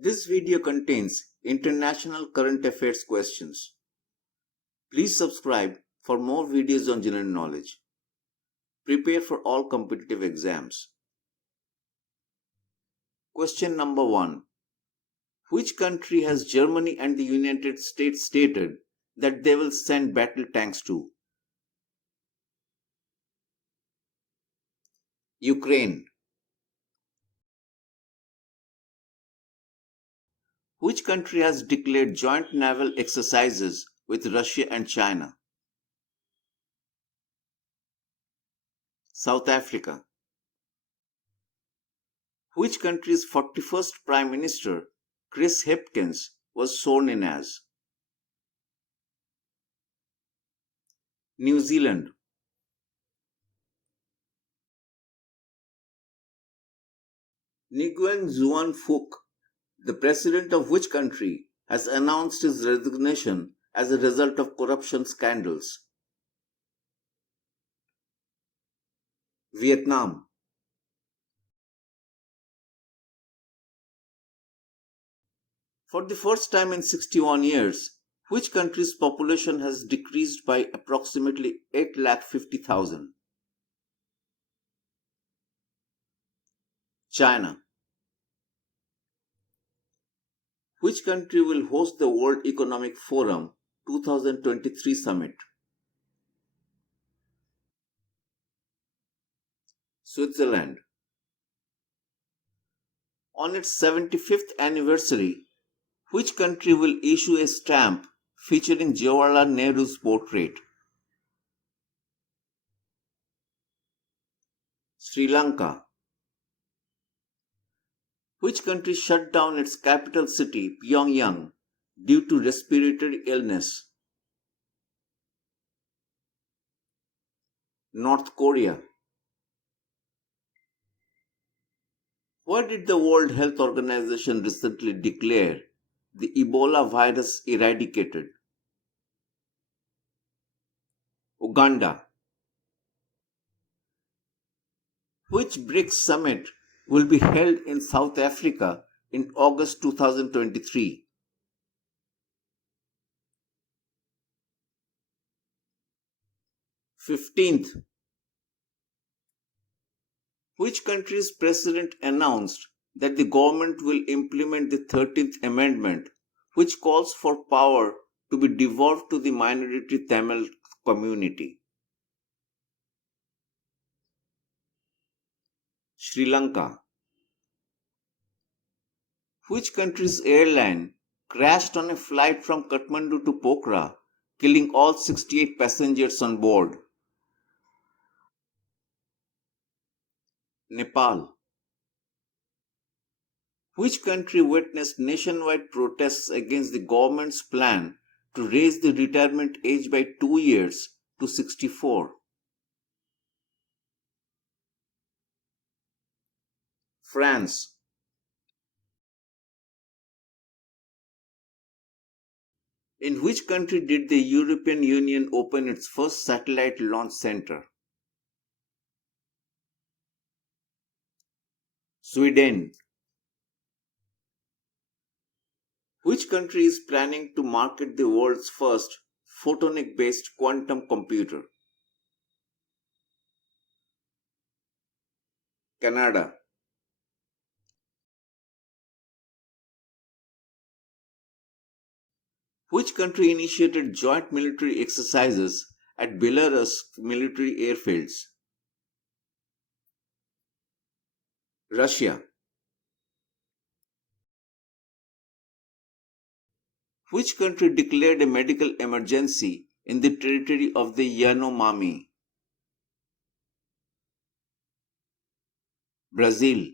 This video contains international current affairs questions. Please subscribe for more videos on general knowledge. Prepare for all competitive exams. Question number 1. Which country has Germany and the United States stated that they will send battle tanks to? Ukraine. Which country has declared joint naval exercises with Russia and China? South Africa. Which country's 41st Prime Minister, Chris Hipkins, was sworn in as? New Zealand. Nguyen Xuan Phuc, the president of which country, has announced his resignation as a result of corruption scandals? Vietnam. For the first time in 61 years, which country's population has decreased by approximately 8,50,000? China. Which country will host the World Economic Forum 2023 summit? Switzerland. On its 75th anniversary, which country will issue a stamp featuring Jawaharlal Nehru's portrait? Sri Lanka. Which country shut down its capital city, Pyongyang, due to respiratory illness? North Korea. Why did the World Health Organization recently declare the Ebola virus eradicated? Uganda. Which BRICS summit will be held in South Africa in August 2023? Fifteenth. Which country's president announced that the government will implement the 13th Amendment, which calls for power to be devolved to the minority Tamil community? Sri Lanka. Which country's airline crashed on a flight from Kathmandu to Pokhara, killing all 68 passengers on board? Nepal. Which country witnessed nationwide protests against the government's plan to raise the retirement age by 2 years to 64? France. In which country did the European Union open its first satellite launch center? Sweden. Which country is planning to market the world's first photonic based quantum computer? Canada. Which country initiated joint military exercises at Belarus military airfields? Russia. Which country declared a medical emergency in the territory of the Yanomami? Brazil.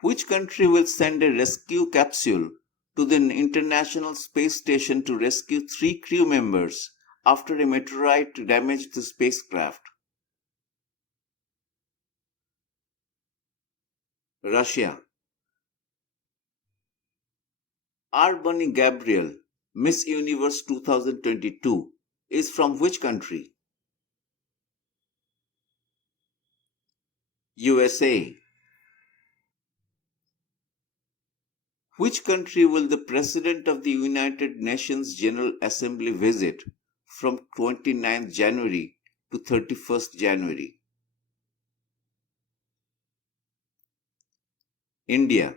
Which country will send a rescue capsule to the International Space Station to rescue 3 crew members after a meteorite damaged the spacecraft? Russia. R. Bunny Gabriel, Miss Universe 2022, is from which country? USA. Which country will the President of the United Nations General Assembly visit from 29th January to 31st January? India.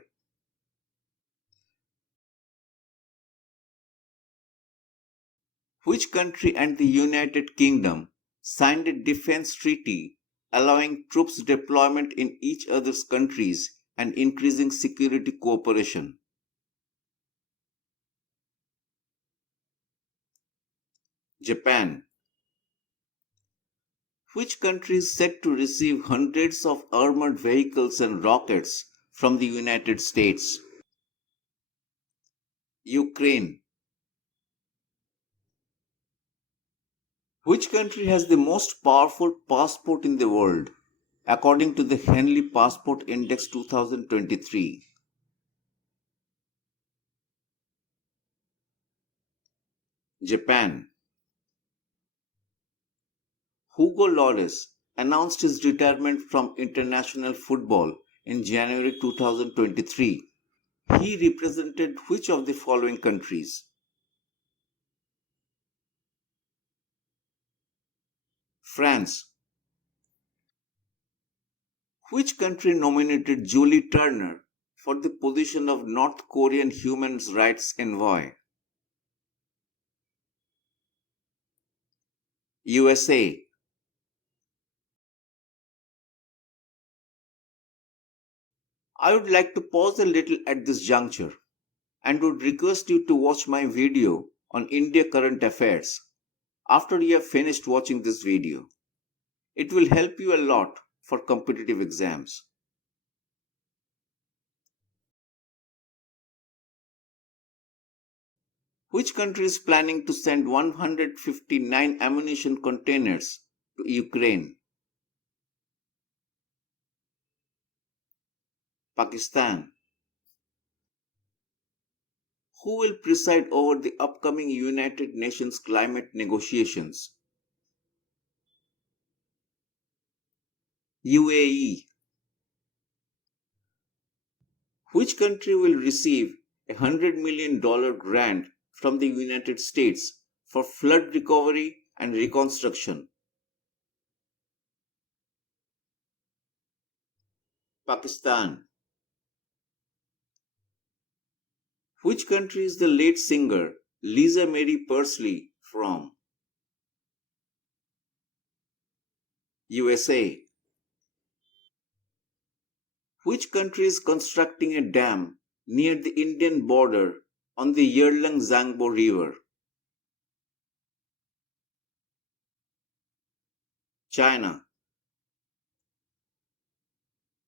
Which country and the United Kingdom signed a defense treaty allowing troops deployment in each other's countries and increasing security cooperation? Japan. Which country is set to receive hundreds of armored vehicles and rockets from the United States? Ukraine. Which country has the most powerful passport in the world, according to the Henley Passport Index 2023? Japan. Hugo Lloris announced his retirement from international football in January 2023. He represented which of the following countries? France. Which country nominated Julie Turner for the position of North Korean human rights envoy? USA. I would like to pause a little at this juncture and would request you to watch my video on India current affairs after you have finished watching this video. It will help you a lot for competitive exams. Which country is planning to send 159 ammunition containers to Ukraine? Pakistan. Who will preside over the upcoming United Nations climate negotiations? UAE. Which country will receive a $100 million grant from the United States for flood recovery and reconstruction? Pakistan. Which country is the late singer Lisa Marie Presley from? USA. Which country is constructing a dam near the Indian border on the Yerlang Zangbo River? China.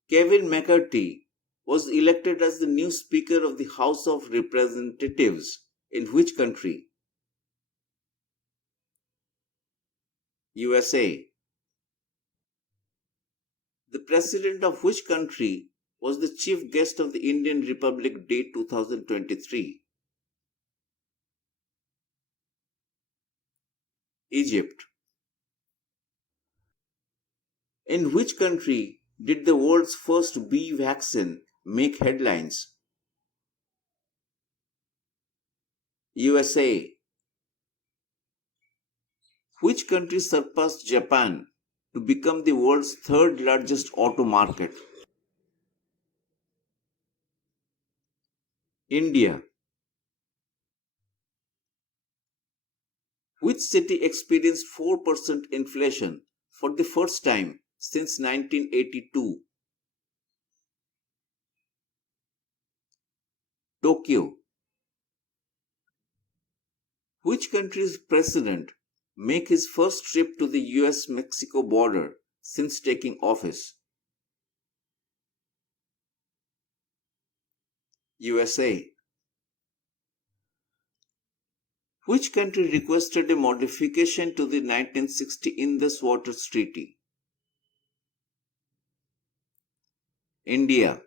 Kevin McCarthy was elected as the new Speaker of the House of Representatives in which country? USA. The President of which country was the chief guest of the Indian Republic Day 2023? Egypt. In which country did the world's first bee vaccine make headlines? USA. Which country surpassed Japan to become the world's third largest auto market? India. Which city experienced 4% inflation for the first time since 1982? Tokyo. Which country's president make his first trip to the US-Mexico border since taking office? USA. Which country requested a modification to the 1960 Indus Waters Treaty? India.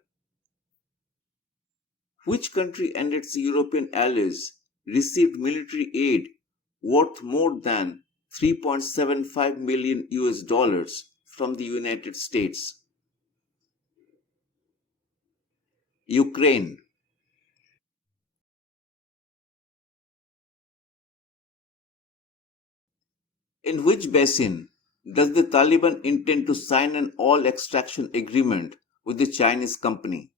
Which country and its European allies received military aid worth more than 3.75 million US dollars from the United States? Ukraine. In which basin does the Taliban intend to sign an oil extraction agreement with the Chinese company?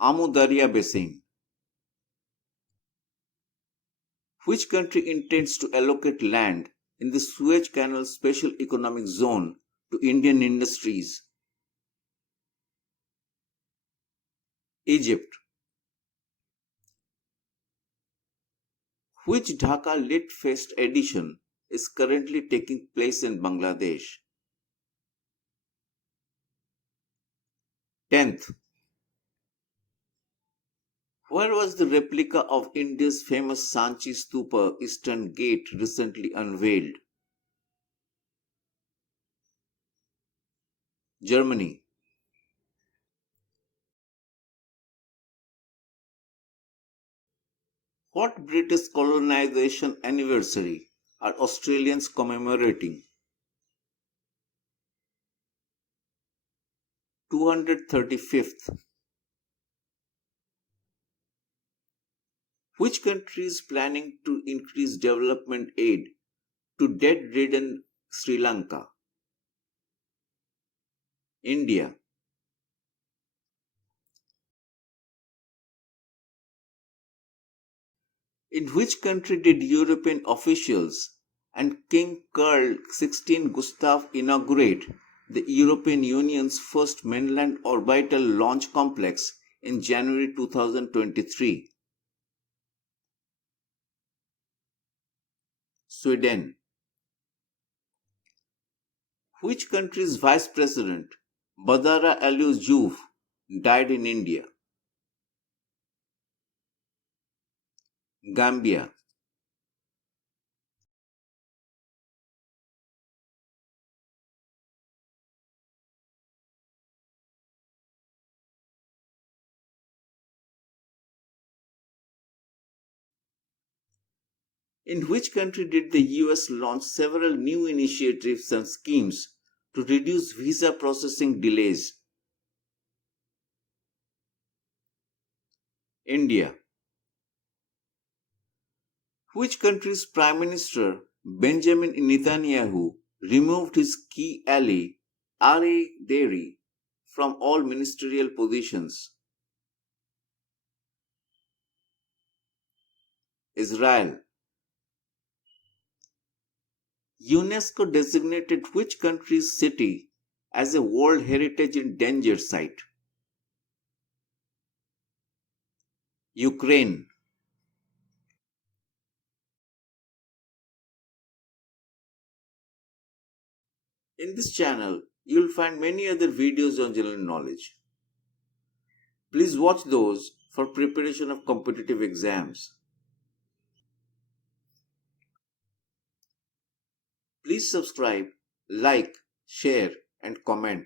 Amu Darya Basin. Which country intends to allocate land in the Suez Canal Special Economic Zone to Indian industries? Egypt. Which Dhaka Lit Fest edition is currently taking place in Bangladesh? 10th. Where was the replica of India's famous Sanchi Stupa Eastern Gate recently unveiled? Germany. What British colonization anniversary are Australians commemorating? 235th. Which country is planning to increase development aid to debt ridden Sri Lanka? India. In which country did European officials and King Carl XVI Gustav inaugurate the European Union's first mainland orbital launch complex in January 2023? Sweden. Which country's vice president, Badara Aliyev, died in India? Gambia. In which country did the US launch several new initiatives and schemes to reduce visa processing delays? India. Which country's Prime Minister Benjamin Netanyahu removed his key ally Ari Deri from all ministerial positions? Israel. UNESCO designated which country's city as a World Heritage in Danger site? Ukraine. In this channel, you will find many other videos on general knowledge. Please watch those for preparation of competitive exams. Please subscribe, like, share, and comment.